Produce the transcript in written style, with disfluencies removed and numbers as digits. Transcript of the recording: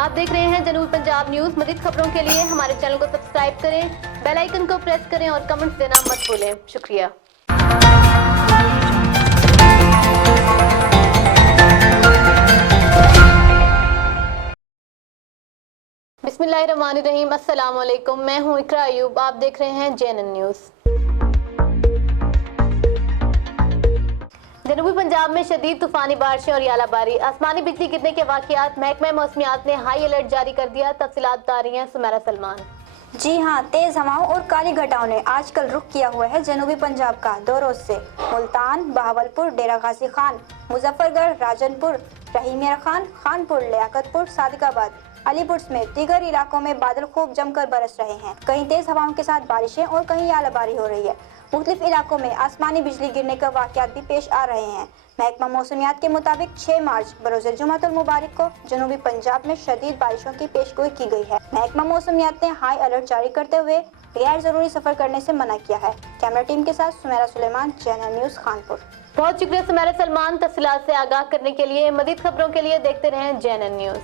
आप देख रहे हैं जनूबी पंजाब न्यूज। मज़ीद खबरों के लिए हमारे चैनल को सब्सक्राइब करें, बेल आइकन को प्रेस करें और कमेंट्स देना मत भूलें। शुक्रिया। बिस्मिल्लाहिर्रहमानिर्रहीम। अस्सलाम वालेकुम। मैं हूं इकरा अयूब। आप देख रहे हैं JNN न्यूज। जनूबी पंजाब में शदीद तूफानी बारिशें और यालाबारी, आसमानी बिजली गिरने के वाकयात। महकमा मौसमियात ने हाई अलर्ट जारी कर दिया। तफसीलात बता रही हैं सुमेरा सलमान। जी हाँ, तेज हवाओं और काली घटाओं ने आजकल रुख किया हुआ है जनूबी पंजाब का। 2 रोज से मुल्तान, बहावलपुर, डेरा गाजी खान, मुजफ्फरगढ़, राजनपुर, रहीमिया खान, खानपुर, लियाकतपुर, सादिकाबाद, अलीपुर समेत दीगर इलाकों में बादल खूब जमकर बरस रहे हैं। कहीं तेज हवाओं के साथ बारिशें और कहीं यालाबारी हो रही है। मुख्तलिफ इलाकों में आसमानी बिजली गिरने का वाकयात भी पेश आ रहे हैं। महकमा मौसमियात के मुताबिक 6 मार्च बरोज़ जुमातुल मुबारक को जनूबी पंजाब में शदीद बारिशों की पेशगोई की गई है। महकमा मौसमियात ने हाई अलर्ट जारी करते हुए गैर जरूरी सफर करने से मना किया है। कैमरा टीम के साथ सुमेरा सुलेमान, JNN न्यूज, खानपुर। बहुत शुक्रिया सुमेरा सलमान। तफसीलात से आगाह करने के लिए। मज़ीद खबरों के लिए देखते रहें JNN न्यूज।